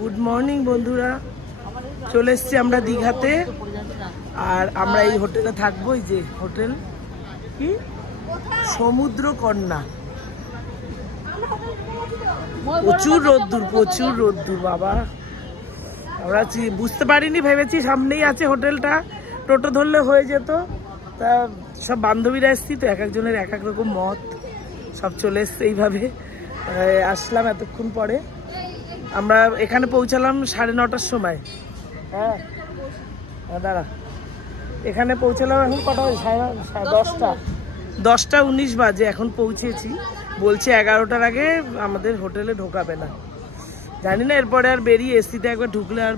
Good morning বন্ধুরা, চলে এসছি আমরা দীঘাতে। আর আমরা এই হোটেলে থাকবো। এই যে হোটেল কি সমুদ্র কন্যা। প্রচুর রোদ্দুর বাবা। আমরা বুঝতে পারিনি, ভেবেছি সামনেই আছে হোটেলটা, টোটো ধরলে হয়ে যেত। তা সব বান্ধবীরা এসছি তো, এক একজনের এক এক রকম মত, সব চলে এসছে এইভাবে। আসলাম এতক্ষণ পরে। আমরা এখানে পৌঁছালাম 9:30টার সময়। হ্যাঁ দাঁড়া, এখানে পৌঁছালাম এখন কটা? 10:19 বাজে এখন পৌঁছেছি। বলছে 11টার আগে আমাদের হোটেলে ঢোকাবে না। জানি না এরপরে আর বেরিয়ে, এসিতে একবার ঢুকলে আর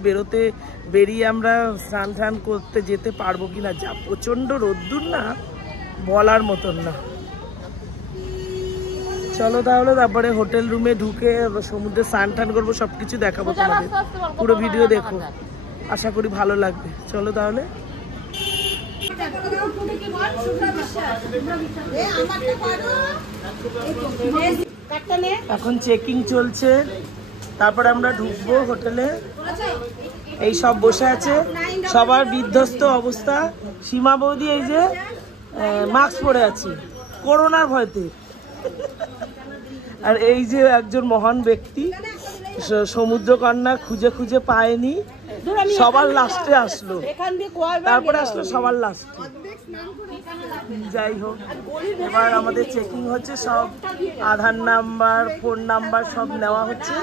বেরিয়ে আমরা স্নান টান করতে যেতে পারবো কিনা। যা প্রচণ্ড রোদ্দুর না, বলার মতন না। চলো তাহলে তারপরে হোটেল রুমে ঢুকে সমুদ্রে স্নান টান করবো, সবকিছু দেখাবো তোমাদের। পুরো ভিডিও দেখো, আশা করি ভালো লাগবে। চলো তাহলে। এখন চেকিং চলছে, তারপরে আমরা ঢুকবো হোটেলে। এই সব বসে আছে, সবার বিধ্বস্ত অবস্থা। সীমা বৌদি এই যে মাস্ক পরে আছে করোনার ভয়তে। আর এই যে একজন মহান ব্যক্তি সমুদ্রকন্যা খুঁজে খুঁজে পায়নি, সবার লাস্টে আসলো, তারপরে আসলো সবার লাস্টে। যাই হোক, এবার আমাদের চেকিং হচ্ছে, সব আধার নাম্বার, ফোন নাম্বার সব নেওয়া হচ্ছে।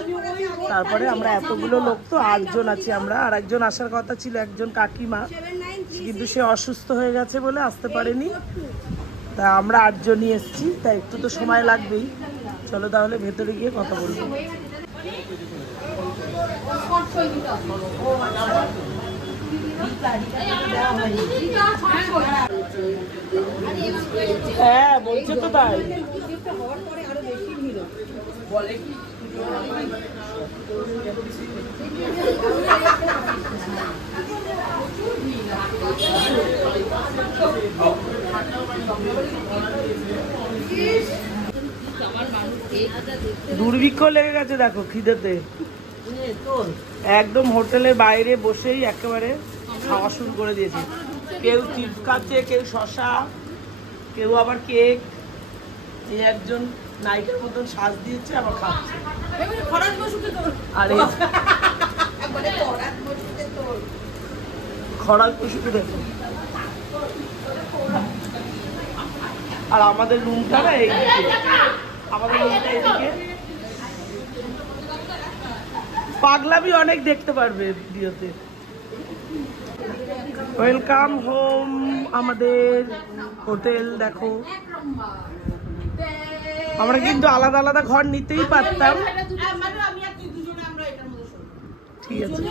তারপরে আমরা এতগুলো লোক তো 8 জন আছি আমরা। আর একজন আসার কথা ছিল, একজন কাকিমা, কিন্তু সে অসুস্থ হয়ে গেছে বলে আসতে পারেনি। তা আমরা 8 জনই এসেছি, তাই একটু তো সময় লাগবেই। চলো তাহলে ভেতরে গিয়ে কথা বলবো। হ্যাঁ বলছে তো তাই। দুর্ভিক্ষ লেগে গেছে দেখো খিদেতে। একদম হোটেলের বাইরে বসেই একেবারে খাওয়া শুরু করে দিয়েছে। কেউ চিপস খাচ্ছে, কেউ শশা, কেউ আবার কেক। এই একজন নায়িকার মতন সাজ দিয়েছে, আবার খাচ্ছে। আরে খরাজ পশুকে দেখো। আর আমাদের রুমটা না এইদিকে, আমাদের রুমটা এইদিকে। পাগলামি অনেক দেখতে পারবে ভিডিওতে। ওয়েলকাম হোম আমাদের হোটেল। দেখো আমরা কিন্তু আলাদা আলাদা ঘর নিতেই পারতাম। ঠিক আছে,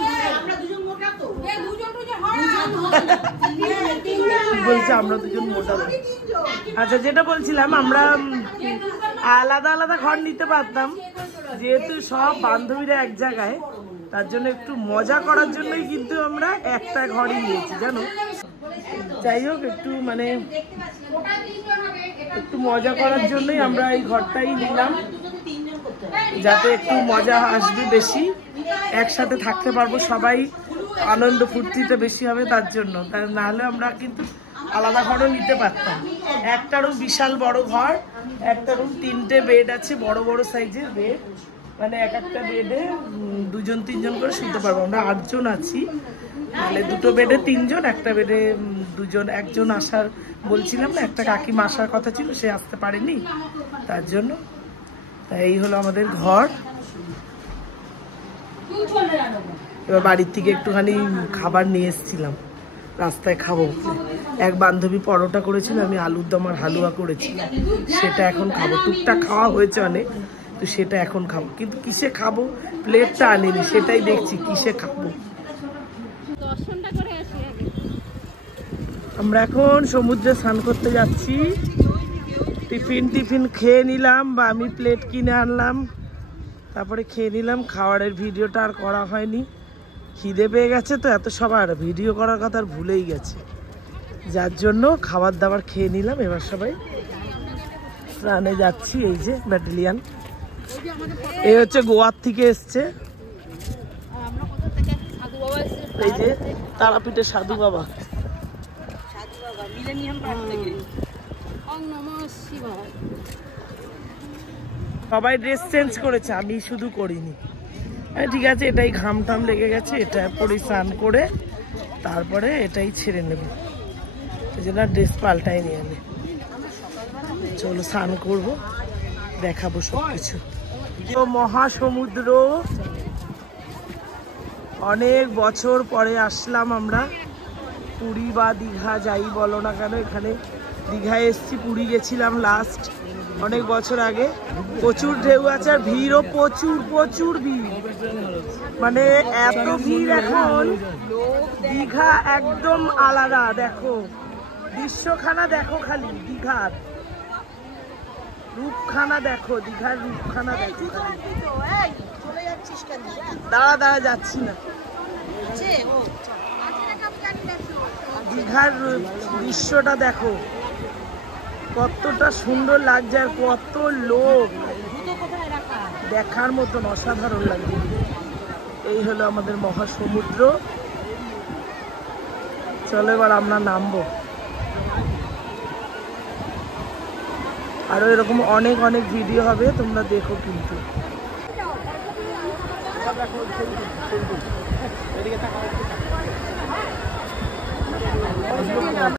বলছে আমরা দুজন মোটা। আচ্ছা, যেটা বলছিলাম, আমরা আলাদা আলাদা ঘর নিতে পারতাম, যেহেতু সব বান্ধবীরা এক জায়গায়, তার জন্য একটু মজা করার জন্যই কিন্তু আমরা একটা ঘরই নিয়েছি, জানো। যাই হোক, একটু মজা করার জন্যই আমরা এই ঘরটাই নিলাম, যাতে একটু মজা আসবে বেশি, একসাথে থাকতে পারবো সবাই, আনন্দ ফুর্তিটা বেশি হবে তার জন্য। না হলে আমরা কিন্তু আলাদা ঘরও নিতে পারতাম। একটা রুম বিশাল বড় ঘর, একটা রুম 3টে বেড আছে, বড় বড় সাইজের বেড, মানে এক একটা বেডে 2-3 করে শুতে পারবো। আমরা 8 জন আছি, মানে 2টো বেডে 3 জন, একটা বেডে 2 জন। একজন আসার বলছিলাম না, একটা কাকিমা আসার কথা ছিল, সে আসতে পারেনি, তার জন্য। তাই এই হলো আমাদের ঘর। এবার বাড়ির থেকে একটুখানি খাবার নিয়ে এসেছিলাম, রাস্তায় খাবো। এক বান্ধবী পরোটা করেছিল, আমি আলুর দম আর হালুয়া করেছি, সেটা এখন খাবো। টুকটাক খাওয়া হয়েছে অনেক, তো সেটা এখন খাবো। কিন্তু কিসে খাবো, প্লেটটা আনিনি, সেটাই দেখছি কিসে খাবো। আমরা এখন সমুদ্রে স্নান করতে যাচ্ছি। টিফিন খেয়ে নিলাম, বা আমি প্লেট কিনে আনলাম, তারপরে খেয়ে নিলাম। খাবারের ভিডিওটা আর করা হয়নি, খিদে পেয়ে গেছে তো এত সবার, ভিডিও করার কথা আর ভুলেই গেছে, যার জন্য খাবার দাবার খেয়ে নিলাম। এবার সবাই স্নানে যাচ্ছি। এই যে ব্যাটালিয়ান, এই হচ্ছে গোয়ার থেকে এসছে। এই যে তারাপীঠের সাধু বাবা। সবাই ড্রেস চেঞ্জ করেছে, আমি শুধু করিনি। ঠিক আছে, এটাই ঘাম টাম লেগে গেছে, এটা পরে স্নান করে তারপরে এটাই ছেড়ে নেব, এই জন্য ড্রেস পাল্টাই নিয়ে আমি। চলো স্নান করবো, দেখাবো সবকিছু। মহাসমুদ্র, অনেক বছর পরে আসলাম আমরা। পুরী বা দীঘা যাই বলো না কেন, এখানে দীঘায় এসছি, পুরী গেছিলাম লাস্ট অনেক বছর আগে। প্রচুর ঢেউ আছে আর ভিড়ও প্রচুর প্রচুর ভিড়, মানে এত ভিড় এখন। দীঘা একদম আলাদা, দেখো দৃশ্যখানা দেখো, খালি দীঘার রূপখানা দেখো, দীঘার রূপখানা দেখো। দাঁড়া দাঁড়া, যাচ্ছি না। দীঘার দৃশ্যটা দেখো কতটা সুন্দর লাগছে, আর কত লোক, দেখার মতন, অসাধারণ লাগছে। এই হলো আমাদের মহাসমুদ্র। চলো এবার আমরা নামবো। আরো এরকম অনেক অনেক ভিডিও হবে, তোমরা দেখো কিন্তু।